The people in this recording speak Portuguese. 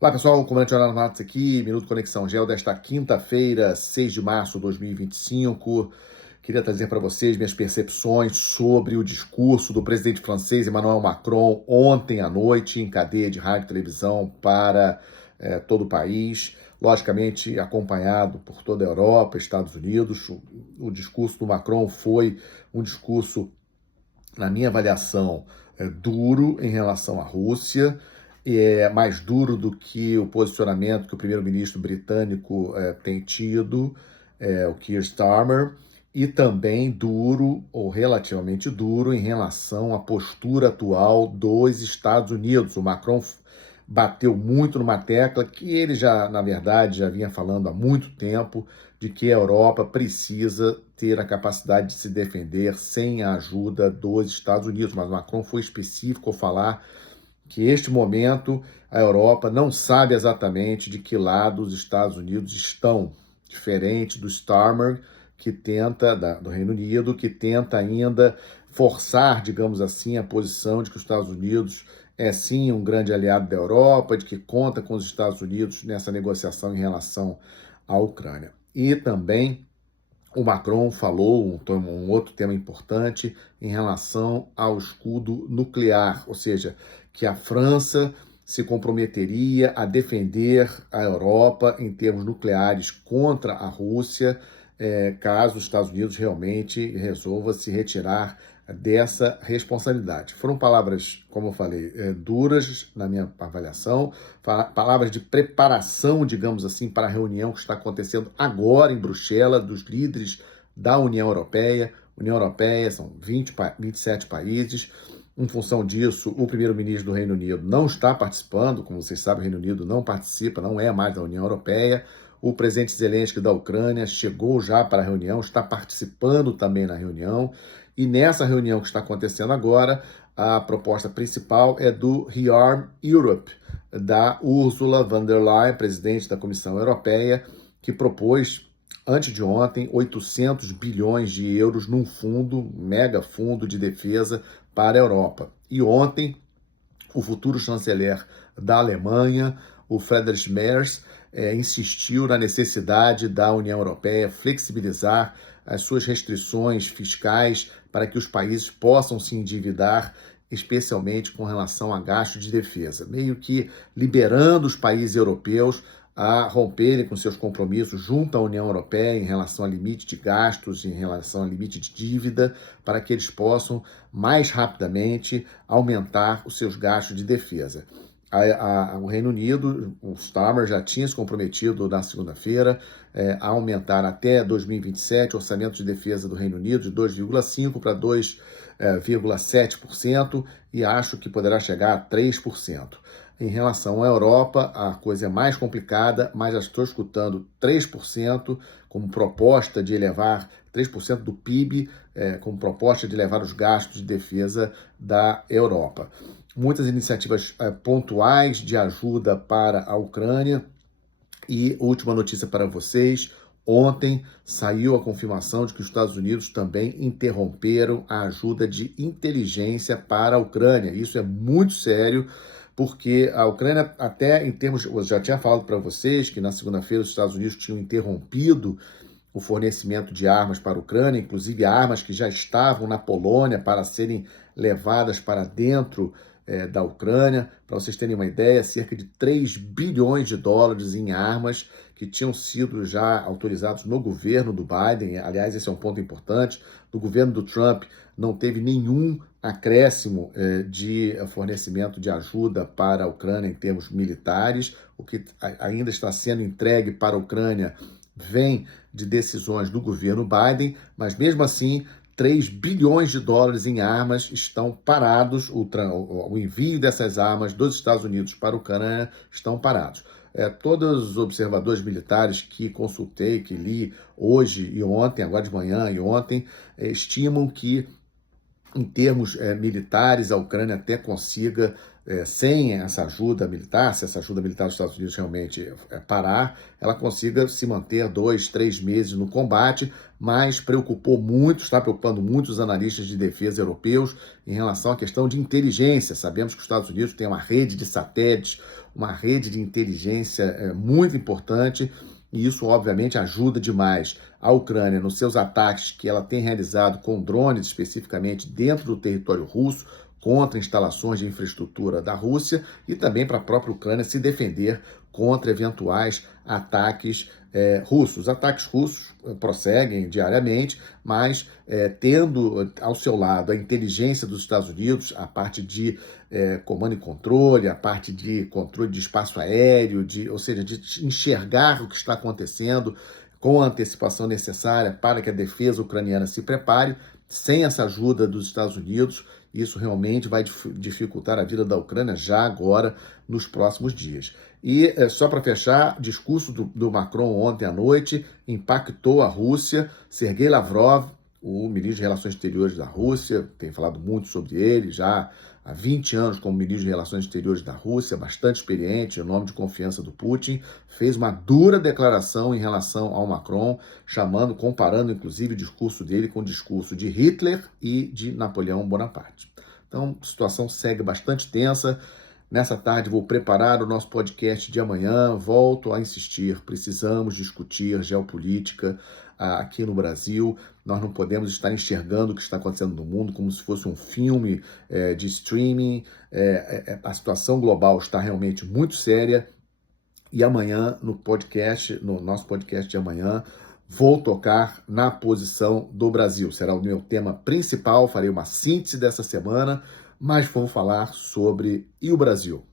Olá pessoal, o Comandante Leonardo Matos aqui, Minuto Conexão Gel desta quinta-feira, 6 de março de 2025. Queria trazer para vocês minhas percepções sobre o discurso do presidente francês Emmanuel Macron ontem à noite em cadeia de rádio e televisão para todo o país, logicamente acompanhado por toda a Europa, Estados Unidos. O discurso do Macron foi um discurso, na minha avaliação, duro em relação à Rússia, é mais duro do que o posicionamento que o primeiro-ministro britânico tem tido, o Keir Starmer, e também duro, ou relativamente duro, em relação à postura atual dos Estados Unidos. O Macron bateu muito numa tecla que ele já, na verdade, já vinha falando há muito tempo, de que a Europa precisa ter a capacidade de se defender sem a ajuda dos Estados Unidos. Mas Macron foi específico ao falar que este momento a Europa não sabe exatamente de que lado os Estados Unidos estão, diferente do Starmer, que tenta, do Reino Unido, que tenta ainda forçar, digamos assim, a posição de que os Estados Unidos é sim um grande aliado da Europa, de que conta com os Estados Unidos nessa negociação em relação à Ucrânia. E também o Macron falou um outro tema importante em relação ao escudo nuclear, ou seja, que a França se comprometeria a defender a Europa em termos nucleares contra a Rússia, caso os Estados Unidos realmente resolva se retirar dessa responsabilidade. Foram palavras, como eu falei, duras na minha avaliação, palavras de preparação, digamos assim, para a reunião que está acontecendo agora em Bruxelas, dos líderes da União Europeia. União Europeia são 27 países. Em função disso, o primeiro-ministro do Reino Unido não está participando, como vocês sabem, o Reino Unido não participa, não é mais da União Europeia. O presidente Zelensky da Ucrânia chegou já para a reunião, está participando também na reunião. E nessa reunião que está acontecendo agora, a proposta principal é do Rearm Europe, da Ursula von der Leyen, presidente da Comissão Europeia, que propôs, antes de ontem, 800 bilhões de euros num fundo, mega fundo de defesa para a Europa. E ontem, o futuro chanceler da Alemanha, o Friedrich Merz, insistiu na necessidade da União Europeia flexibilizar as suas restrições fiscais para que os países possam se endividar, especialmente com relação a gasto de defesa, meio que liberando os países europeus a romperem com seus compromissos junto à União Europeia em relação ao limite de gastos, em relação ao limite de dívida, para que eles possam mais rapidamente aumentar os seus gastos de defesa. O Reino Unido, o Starmer já tinha se comprometido na segunda-feira a aumentar até 2027 o orçamento de defesa do Reino Unido de 2,5% para 2,7% e acho que poderá chegar a 3%. Em relação à Europa, a coisa é mais complicada, mas já estou escutando 3% como proposta de elevar 3% do PIB, como proposta de elevar os gastos de defesa da Europa. Muitas iniciativas pontuais de ajuda para a Ucrânia. E última notícia para vocês: ontem saiu a confirmação de que os Estados Unidos também interromperam a ajuda de inteligência para a Ucrânia. Isso é muito sério, porque a Ucrânia, até em termos, eu já tinha falado para vocês que na segunda-feira os Estados Unidos tinham interrompido o fornecimento de armas para a Ucrânia, inclusive armas que já estavam na Polônia para serem levadas para dentro da Ucrânia. Para vocês terem uma ideia, cerca de 3 bilhões de dólares em armas que tinham sido já autorizados no governo do Biden. Aliás, esse é um ponto importante. No governo do Trump não teve nenhum acréscimo de fornecimento de ajuda para a Ucrânia em termos militares. O que ainda está sendo entregue para a Ucrânia vem de decisões do governo Biden, mas mesmo assim 3 bilhões de dólares em armas estão parados, o envio dessas armas dos Estados Unidos para a Ucrânia estão parados. Todos os observadores militares que consultei, que li hoje e ontem, agora de manhã e ontem, estimam que Em termos militares, a Ucrânia até consiga, sem essa ajuda militar, se essa ajuda militar dos Estados Unidos realmente parar, ela consiga se manter 2, 3 meses no combate, mas está preocupando muito os analistas de defesa europeus em relação à questão de inteligência. Sabemos que os Estados Unidos têm uma rede de satélites, uma rede de inteligência muito importante, e isso, obviamente, ajuda demais a Ucrânia nos seus ataques que ela tem realizado com drones, especificamente dentro do território russo, contra instalações de infraestrutura da Rússia, e também para a própria Ucrânia se defender contra eventuais ataques russos. Os ataques russos prosseguem diariamente, mas tendo ao seu lado a inteligência dos Estados Unidos, a parte de comando e controle, a parte de controle de espaço aéreo, ou seja, de enxergar o que está acontecendo com a antecipação necessária para que a defesa ucraniana se prepare. Sem essa ajuda dos Estados Unidos, isso realmente vai dificultar a vida da Ucrânia já agora, nos próximos dias. E só para fechar, discurso do Macron ontem à noite impactou a Rússia. Sergei Lavrov, o ministro de Relações Exteriores da Rússia, tem falado muito sobre ele já há 20 anos como ministro de Relações Exteriores da Rússia, bastante experiente, em nome de confiança do Putin, fez uma dura declaração em relação ao Macron, comparando inclusive o discurso dele com o discurso de Hitler e de Napoleão Bonaparte. Então, a situação segue bastante tensa. Nessa tarde vou preparar o nosso podcast de amanhã, volto a insistir, precisamos discutir geopolítica aqui no Brasil. Nós não podemos estar enxergando o que está acontecendo no mundo como se fosse um filme de streaming. A situação global está realmente muito séria e amanhã no nosso podcast de amanhã, vou tocar na posição do Brasil. Será o meu tema principal, farei uma síntese dessa semana, mas vou falar sobre o Brasil.